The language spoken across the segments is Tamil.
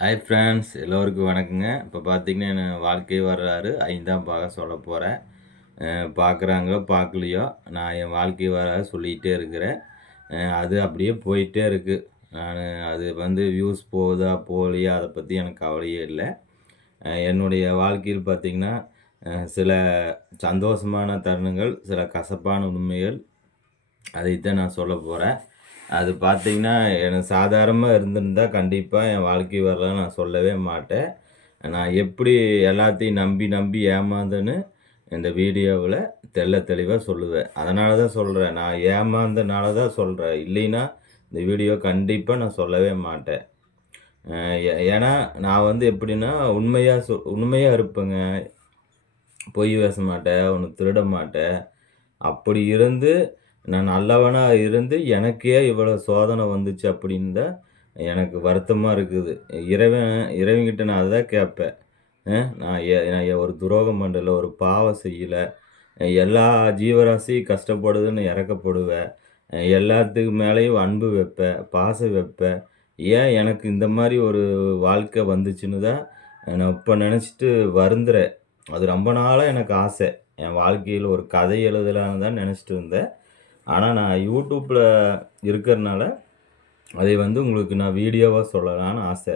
ஹாய் ஃப்ரெண்ட்ஸ் எல்லோருக்கும் வணக்கங்க. இப்போ பார்த்தீங்கன்னா என் வாழ்க்கை வரலாறு ஐந்தாம் பாக சொல்ல போகிறேன் பார்க்குறாங்களோ பார்க்கலையோ நான் என் வாழ்க்கை வரலாறு சொல்லிகிட்டே இருக்கிறேன். அது அப்படியே போயிட்டே இருக்குது நான் அது வந்து வியூஸ் போகுதா போகலையா அதை பற்றி எனக்கு கவலையே இல்லை. என்னுடைய வாழ்க்கையில் பார்த்திங்கன்னா சில சந்தோஷமான தருணங்கள் சில கசப்பான உண்மைகள் அதைத்தான் நான் சொல்ல போகிறேன் அது பார்த்தீங்கன்னா எனக்கு சாதாரணமாக இருந்திருந்தால் கண்டிப்பாக என் வாழ்க்கை வரலாம் நான் சொல்லவே மாட்டேன். நான் எப்படி எல்லாத்தையும் நம்பி நம்பி ஏமாந்தேன்னு இந்த வீடியோவில் தெள்ள தெளிவாக சொல்லுவேன். அதனால தான் சொல்கிறேன் நான் ஏமாந்தனால தான் சொல்கிறேன் இல்லைன்னா இந்த வீடியோ கண்டிப்பாக நான் சொல்லவே மாட்டேன். ஏ- ஏன்னா நான் வந்து எப்படின்னா உண்மையாக சொ உண்மையாக இருப்பேங்க. பொய் பேச மாட்டேன் ஒன்று திருட மாட்டேன். அப்படி இருந்து நான் நல்லவனாக இருந்து எனக்கே இவ்வளோ சோதனை வந்துச்சு அப்படின்னு தான் எனக்கு வருத்தமாக இருக்குது. இறைவன் இறைவன்கிட்ட நான் அதான் கேட்பேன். நான் ஏ நான் ஒரு துரோகம் பண்ணல ஒரு பாவம் செய்யலை. எல்லா ஜீவராசி கஷ்டப்படுதுன்னு இறக்கப்படுவேன். எல்லாத்துக்கு மேலேயும் அன்பு வைப்பேன் பாசம் வைப்பேன். ஏன் எனக்கு இந்த மாதிரி ஒரு வாழ்க்கை வந்துச்சுன்னு தான் நான் இப்போ நினச்சிட்டு வருந்துறேன். அது ரொம்ப நாளாக எனக்கு ஆசை. என் வாழ்க்கையில் ஒரு கதை எழுதலான்னு தான் நினச்சிட்டு இருந்தேன். ஆனால் நான் யூடியூப்பில் இருக்கிறனால அதை வந்து உங்களுக்கு நான் வீடியோவாக சொல்லலாம்னு ஆசை.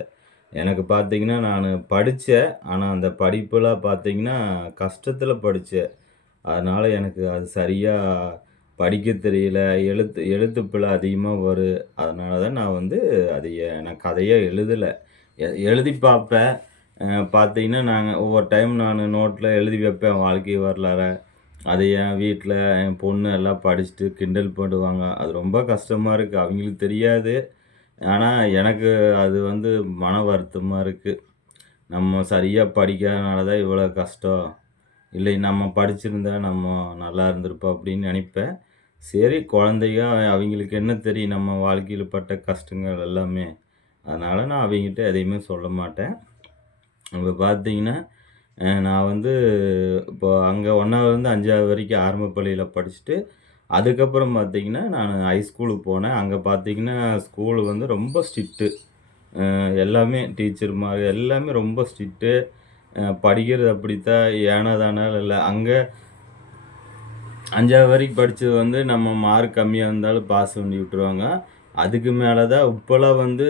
எனக்கு பார்த்தீங்கன்னா நான் படித்தேன் ஆனால் அந்த படிப்பெல்லாம் பார்த்தீங்கன்னா கஷ்டத்தில் படித்தேன் அதனால் எனக்கு அது சரியாக படிக்க தெரியல. எழுத்து எழுத்துப்பிழை அதிகமாக வரும் அதனால தான் நான் வந்து அதை நான் கதையாக எழுதலை. எ- எழுதி பார்ப்பேன் பார்த்திங்கன்னா பார்த்தீங்கன்னா நாங்கள் ஒவ்வொரு டைம் நான் நோட்டில் எழுதி வைப்பேன். வாழ்க்கை வரலாறை. அதை என் வீட்டில் என் பொண்ணு எல்லாம் படிச்சுட்டு கிண்டல் பண்ணுவாங்க. அது ரொம்ப கஷ்டமாக இருக்குது அவங்களுக்கு தெரியாது. ஆனால் எனக்கு அது வந்து மன வருத்தமாக இருக்குது நம்ம சரியாக படிக்காதனால தான் இவ்வளோ கஷ்டம். இல்லை நம்ம படிச்சிருந்தா நம்ம நல்லா இருந்திருப்போம் அப்படின்னு நினைப்பேன். சரி குழந்தைங்க அவங்களுக்கு என்ன தெரியும்? நம்ம வாழ்க்கையில் பட்ட கஷ்டங்கள் எல்லாமே. அதனால் நான் அவங்ககிட்ட எதையுமே சொல்ல மாட்டேன். இப்போ பார்த்தீங்கன்னா நான் வந்து இப்போ அங்கே ஒன்றாவதுலேருந்து அஞ்சாவது வரைக்கும் ஆரம்ப பள்ளியில் படிச்சுட்டு அதுக்கப்புறம் பார்த்தீங்கன்னா நான் ஹைஸ்கூலுக்கு போனேன். அங்கே பார்த்தீங்கன்னா ஸ்கூலு வந்து ரொம்ப ஸ்ட்ரிக்ட்டு எல்லாமே டீச்சர் மாதிரி எல்லாமே ரொம்ப ஸ்ட்ரிக்ட்டு படிக்கிறது அப்படித்தான் ஏனோ தானோ இல்லை. அங்கே அஞ்சாவது வரைக்கும் படித்தது வந்து நம்ம மார்க் கம்மியாக இருந்தாலும் பாஸ் பண்ணி விட்டுருவாங்க. அதுக்கு மேலே தான் இப்போலாம் வந்து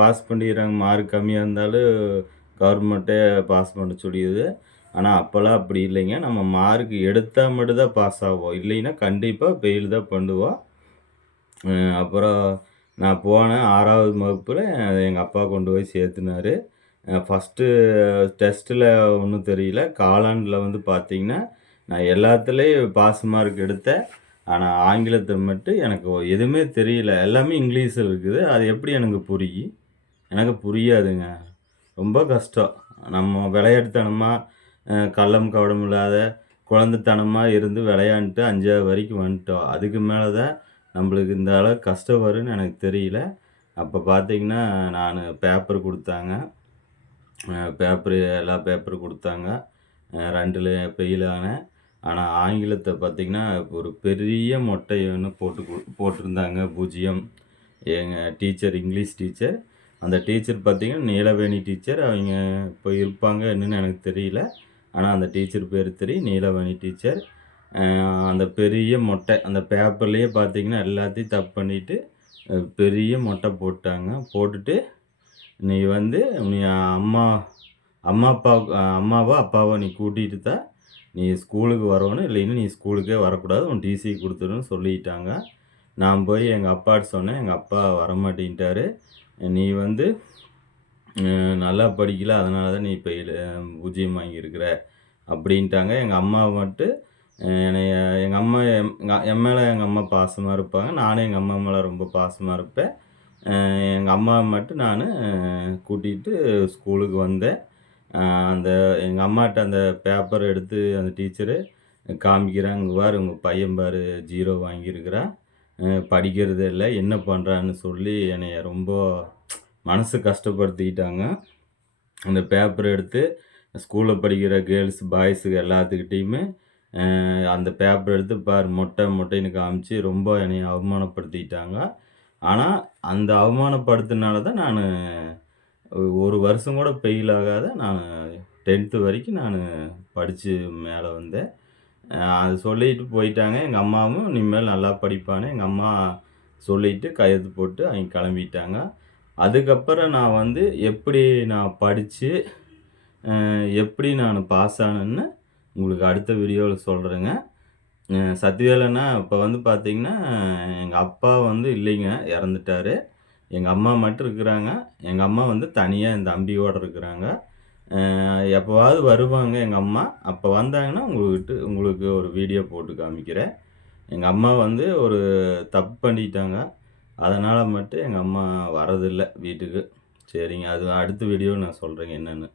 பாஸ் பண்ணிடுறாங்க மார்க் கம்மியாக இருந்தாலும் கவர்மெண்ட்டே பாஸ் பண்ண சொல்லியது. ஆனால் அப்போல்லாம் அப்படி இல்லைங்க. நம்ம மார்க் எடுத்தால் மட்டும்தான் பாஸ் ஆகும் இல்லைன்னா கண்டிப்பாக ஃபெயில் தான் பண்ணுவோம். அப்புறம் நான் போனேன் ஆறாவது வகுப்பில் எங்கள் அப்பா கொண்டு போய் சேர்த்துனாரு. ஃபஸ்ட்டு டெஸ்ட்டில் ஒன்றும் தெரியல. காலாண்டில் வந்து பார்த்தீங்கன்னா நான் எல்லாத்துலேயும் பாஸ் மார்க் எடுத்தேன். ஆனால் ஆங்கிலத்தில் மட்டும் எனக்கு எதுவுமே தெரியல. எல்லாமே இங்கிலீஷில் இருக்குது. அது எப்படி எனக்கு புரியும்? எனக்கு புரியாதுங்க. ரொம்ப கஷ்டம். நம்ம விளையாட்டுத்தனமாக கள்ளம் கவடம் இல்லாத குழந்தைத்தனமாக இருந்து விளையாண்டுட்டு அஞ்சாவது வரைக்கும் வந்துட்டோம். அதுக்கு மேலே தான் நம்மளுக்கு இந்த அளவு கஷ்டம் வரும்னு எனக்கு தெரியல. அப்போ பார்த்தீங்கன்னா நான் பேப்பர் கொடுத்தாங்க. பேப்பரு எல்லா பேப்பரும் கொடுத்தாங்க. ரெண்டில் பெயிலானேன் ஆனால் ஆங்கிலத்தை பார்த்திங்கன்னா ஒரு பெரிய மொட்டை ஒன்று போட்டு போட்டிருந்தாங்க. பூஜ்ஜியம். எங்கள் டீச்சர் இங்கிலீஷ் டீச்சர் அந்த டீச்சர் பார்த்திங்கன்னா நீலவேணி டீச்சர் அவங்க இப்போ இருப்பாங்க என்னன்னு எனக்கு தெரியல. ஆனால் அந்த டீச்சர் பேர் தெரியும் நீலவேணி டீச்சர் அந்த பெரிய மொட்டை அந்த பேப்பர்லேயே பார்த்தீங்கன்னா எல்லாத்தையும் தப்பு பண்ணிவிட்டு பெரிய மொட்டை போட்டாங்க. போட்டுட்டு நீ வந்து நீ அம்மா அம்மா அப்பா அம்மாவோ அப்பாவோ நீ கூட்டிகிட்டு தான் நீ ஸ்கூலுக்கு வரணும். இல்லைன்னா நீ ஸ்கூலுக்கே வரக்கூடாது. உன் டிசி கொடுத்துருன்னு சொல்லிட்டாங்க. நான் போய் எங்கள் அப்பாட்ட சொன்னேன். எங்கள் அப்பா வரமாட்டேன்ட்டாரு. நீ வந்து நல்லா படிக்கல அதனால தான் நீ இப்போ பூஜ்ஜியம் வாங்கியிருக்கிற அப்படின்ட்டாங்க. எங்கள் அம்மா மட்டும் என்னைய எங்கள் அம்மா எம் என் மேலே எங்கள் அம்மா பாசமாக இருப்பாங்க. நானும் எங்கள் அம்மா மேலே ரொம்ப பாசமாக இருப்பேன். எங்கள் அம்மா மட்டும் நான் கூட்டிகிட்டு ஸ்கூலுக்கு வந்தேன். அந்த எங்கள் அம்மாட்ட அந்த பேப்பர் எடுத்து அந்த டீச்சரு காமிக்கிறாங்க. பாரு உங்கள் பையன் பாரு ஜீரோ வாங்கியிருக்கிறான். படிக்கிறது இல்லை. என்ன பண்ணுறான்னு சொல்லி என்னைய ரொம்ப மனசு கஷ்டப்படுத்திக்கிட்டாங்க. அந்த பேப்பர் எடுத்து ஸ்கூலில் படிக்கிற கேர்ள்ஸ் பாய்ஸுக்கு எல்லாத்துக்கிட்டேயுமே அந்த பேப்பர் எடுத்து பார் மொட்டை மொட்டைன்னு காமிச்சு ரொம்ப என்னை அவமானப்படுத்திக்கிட்டாங்க. ஆனால் அந்த அவமானப்படுத்தினால தான் நான் ஒரு வருஷம் கூட ஃபெயில் ஆகாத நான் 10த் வரைக்கும் நான் படித்து மேலே வந்தேன். அது சொல்லிட்டு போயிட்டாங்க. எங்கள் அம்மாவும் இனிமேல் நல்லா படிப்பான்னு எங்கள் அம்மா சொல்லிட்டு கையெழுத்து போட்டு அவங்க கிளம்பிட்டாங்க அதுக்கப்புறம் நான் வந்து எப்படி நான் படித்து எப்படி நான் பாஸ் ஆனேன்னு உங்களுக்கு அடுத்த வீடியோவில் சொல்கிறேங்க சத்யவேலன்னா இப்போ வந்து பார்த்திங்கன்னா எங்கள் அப்பா வந்து இல்லைங்க. இறந்துட்டார் எங்கள் அம்மா மட்டும் இருக்கிறாங்க. எங்கள் அம்மா வந்து தனியாக என் தம்பியோடு இருக்கிறாங்க. எப்போவாவது வருவாங்க எங்கள் அம்மா. அப்போ வந்தாங்கன்னா உங்களுக்கு உங்களுக்கு ஒரு வீடியோ போட்டு காமிக்கிறேன். எங்கள் அம்மா வந்து ஒரு தப்பு பண்ணிட்டாங்க. அதனால் மட்டும் எங்கள் அம்மா வரதில்லை வீட்டுக்கு. சரிங்க. அது அடுத்த வீடியோ நான் சொல்கிறேங்க என்னென்னு